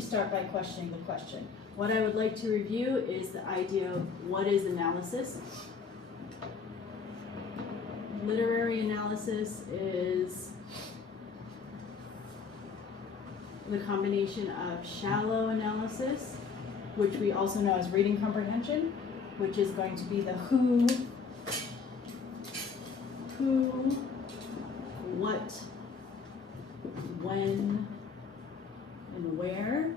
you start by questioning the question. What I would like to review is the idea of what is analysis. Literary analysis is the combination of shallow analysis, which we also know as reading comprehension, which is going to be the who, what, when, and where.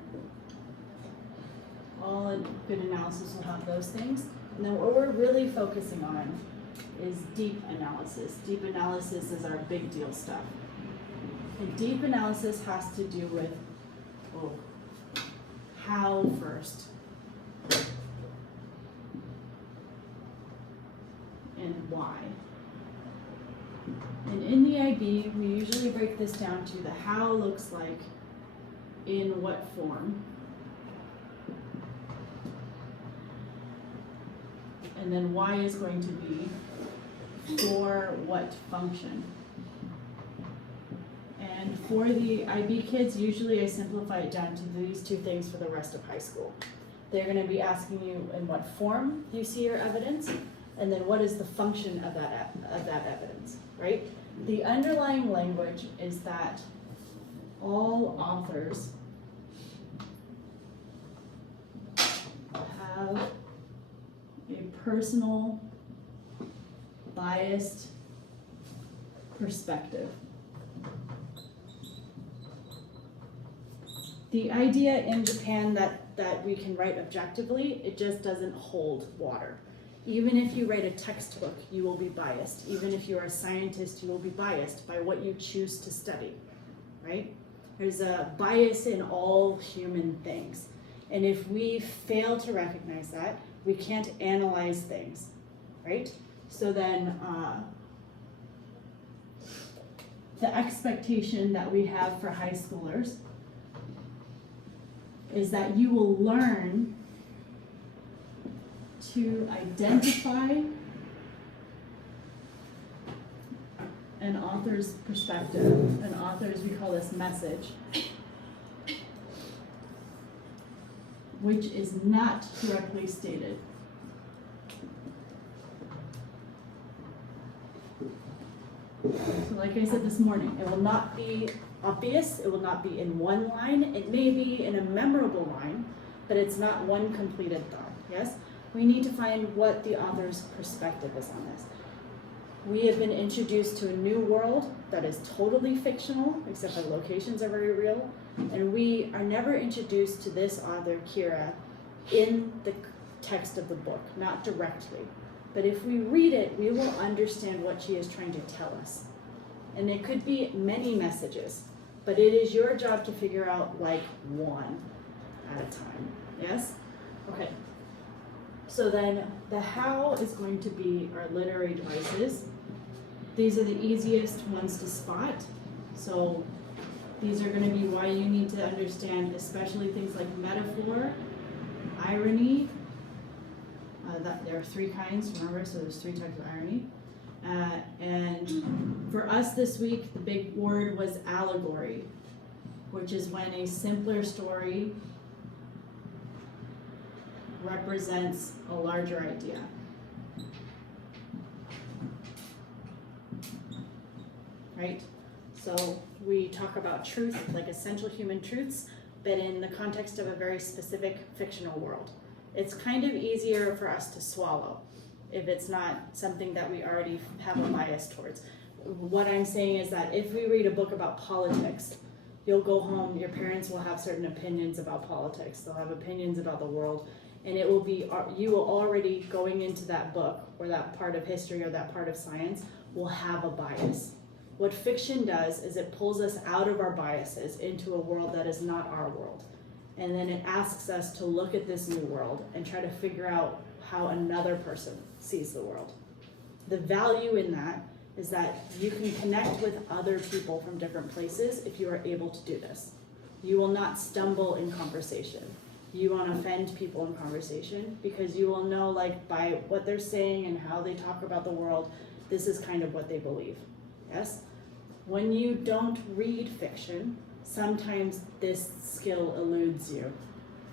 All a good analysis will have those things. And then what we're really focusing on is deep analysis. Deep analysis is our big deal stuff. And deep analysis has to do with how first, and why. And in the IB, we usually break this down to the how looks like in what form. And then why is going to be for what function. And for the IB kids, usually I simplify it down to these two things for the rest of high school. They're going to be asking you in what form you see your evidence, and then what is the function of that evidence, right? The underlying language is that all authors have a personal, biased perspective. The idea in Japan that we can write objectively, it just doesn't hold water. Even if you write a textbook, you will be biased. Even if you're a scientist, you will be biased by what you choose to study, right? There's a bias in all human things. And if we fail to recognize that, we can't analyze things, right? So then the expectation that we have for high schoolers is that you will learn to identify an author's perspective, an author's, we call this message, which is not directly stated. So like I said this morning, it will not be obvious, it will not be in one line, it may be in a memorable line, but it's not one completed thought, yes? We need to find what the author's perspective is on this. We have been introduced to a new world that is totally fictional, except the locations are very real, and we are never introduced to this author, Kira, in the text of the book, not directly. But if we read it, we will understand what she is trying to tell us. And it could be many messages, but it is your job to figure out like one at a time, yes? Okay, so then the how is going to be our literary devices. These are the easiest ones to spot. So these are going to be why you need to understand, especially things like metaphor, irony. That there are three kinds, remember, so there's 3 types of irony. And for us this week, the big word was allegory, which is when a simpler story represents a larger idea. Right? So we talk about truth, like essential human truths, but in the context of a very specific fictional world. It's kind of easier for us to swallow if it's not something that we already have a bias towards. What I'm saying is that if we read a book about politics, you'll go home, your parents will have certain opinions about politics, they'll have opinions about the world, and it will be, you will already, going into that book, or that part of history, or that part of science, will have a bias. What fiction does is it pulls us out of our biases into a world that is not our world. And then it asks us to look at this new world and try to figure out how another person sees the world. The value in that is that you can connect with other people from different places if you are able to do this. You will not stumble in conversation. You won't offend people in conversation because you will know, like, by what they're saying and how they talk about the world, this is kind of what they believe, yes? When you don't read fiction, sometimes this skill eludes you.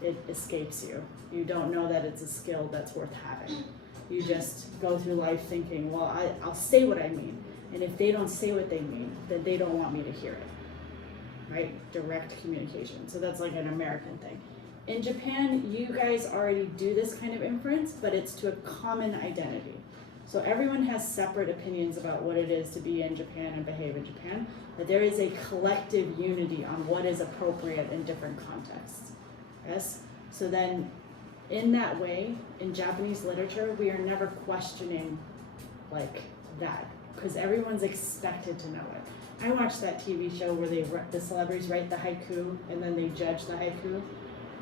It escapes you. You don't know that it's a skill that's worth having. You just go through life thinking, well, I'll say what I mean. And if they don't say what they mean, then they don't want me to hear it, right? Direct communication. So that's like an American thing. In Japan, you guys already do this kind of inference, but it's to a common identity. So everyone has separate opinions about what it is to be in Japan and behave in Japan, but there is a collective unity on what is appropriate in different contexts. Yes? So then, in that way, in Japanese literature, we are never questioning like that, because everyone's expected to know it. I watched that TV show where the celebrities write the haiku and then they judge the haiku.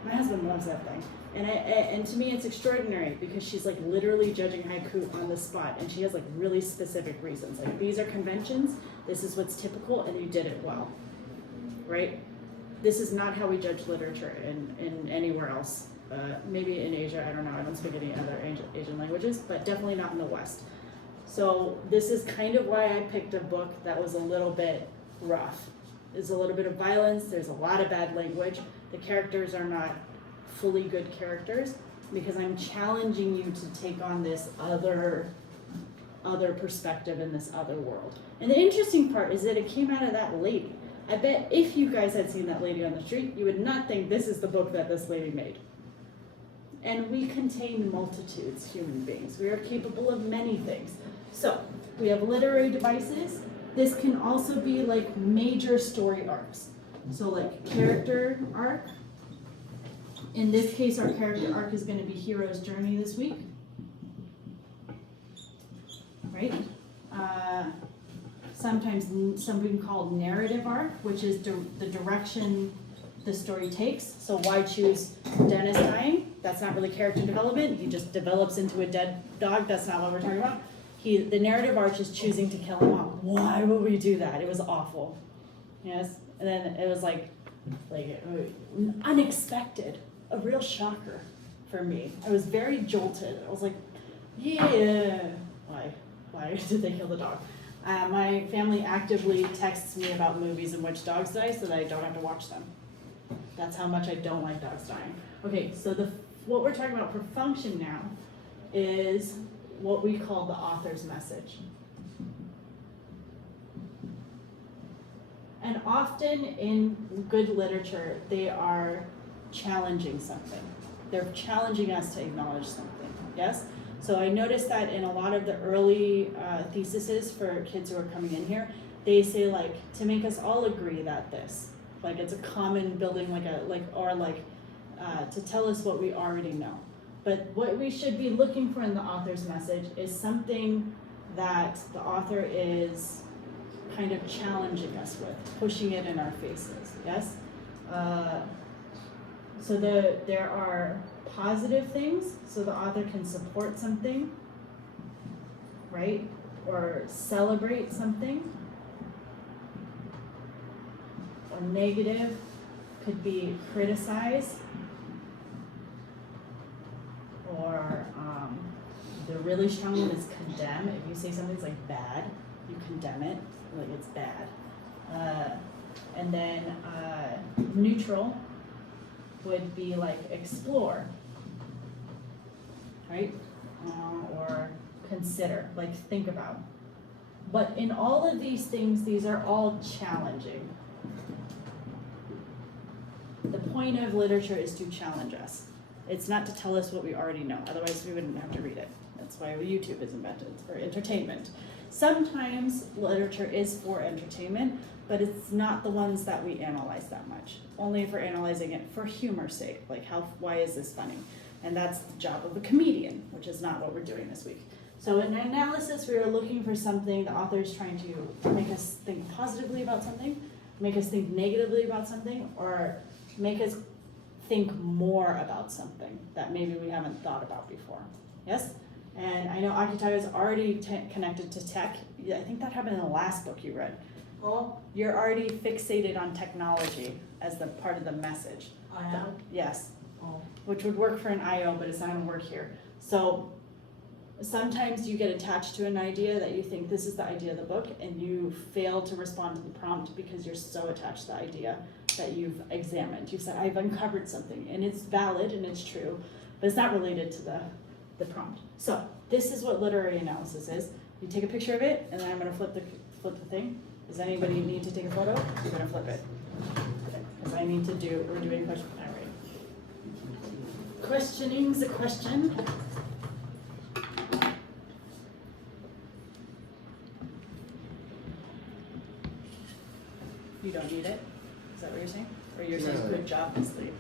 My husband loves that thing. And to me it's extraordinary because she's like literally judging haiku on the spot, and she has like really specific reasons. Like, these are conventions, this is what's typical, and you did it well. Right? This is not how we judge literature in anywhere else. Maybe in Asia, I don't know, I don't speak any other Asian languages, but definitely not in the West. So this is kind of why I picked a book that was a little bit rough. There's a little bit of violence, there's a lot of bad language. The characters are not fully good characters because I'm challenging you to take on this other perspective in this other world. And the interesting part is that it came out of that lady. I bet if you guys had seen that lady on the street, you would not think this is the book that this lady made. And we contain multitudes, human beings. We are capable of many things. So we have literary devices. This can also be like major story arcs. So like character arc. In this case, our character arc is going to be hero's journey this week. Right? Sometimes something called narrative arc, which is the direction the story takes. So why choose Dennis dying? That's not really character development. He just develops into a dead dog. That's not what we're talking about. The narrative arc is choosing to kill him off. Why would we do that? It was awful. Yes? And then it was like unexpected. A real shocker for me. I was very jolted. I was like, yeah. Why did they kill the dog? My family actively texts me about movies in which dogs die so that I don't have to watch them. That's how much I don't like dogs dying. Okay, so what we're talking about for function now is what we call the author's message. And often in good literature, they are challenging something. They're challenging us to acknowledge something, yes? So I noticed that in a lot of the early theses for kids who are coming in here, they say like, to make us all agree that this, like it's a common building, to tell us what we already know. But what we should be looking for in the author's message is something that the author is kind of challenging us with, pushing it in our faces, yes? So there are positive things, so the author can support something, right? Or celebrate something. Or negative could be criticize. Or the really strong one is condemn. If you say something's like bad, you condemn it, like it's bad. And then neutral would be like explore, right? Or consider, like think about. But in all of these things, these are all challenging. The point of literature is to challenge us. It's not to tell us what we already know, otherwise we wouldn't have to read it. That's why YouTube is invented, for entertainment. Sometimes literature is for entertainment, but it's not the ones that we analyze that much. Only if we're analyzing it for humor's sake, like why is this funny? And that's the job of a comedian, which is not what we're doing this week. So in analysis, we are looking for something, the author is trying to make us think positively about something, make us think negatively about something, or make us think more about something that maybe we haven't thought about before. Yes? And I know Akitaga is already connected to tech. Yeah, I think that happened in the last book you read. Oh, You're already fixated on technology as the part of the message. I am? Yes. Oh. Which would work for an IO, but it's not going to work here. So sometimes you get attached to an idea that you think this is the idea of the book, and you fail to respond to the prompt because you're so attached to the idea that you've examined. You've said, I've uncovered something, and it's valid and it's true, but it's not related to the prompt. So this is what literary analysis is. You take a picture of it, and then I'm gonna flip the thing. Does anybody need to take a photo? You're gonna flip it. Because I need to we're doing question, all right. Questioning's a question. You don't need it? Is that what you're saying? Or you're saying, No. good job, Ms. Lee?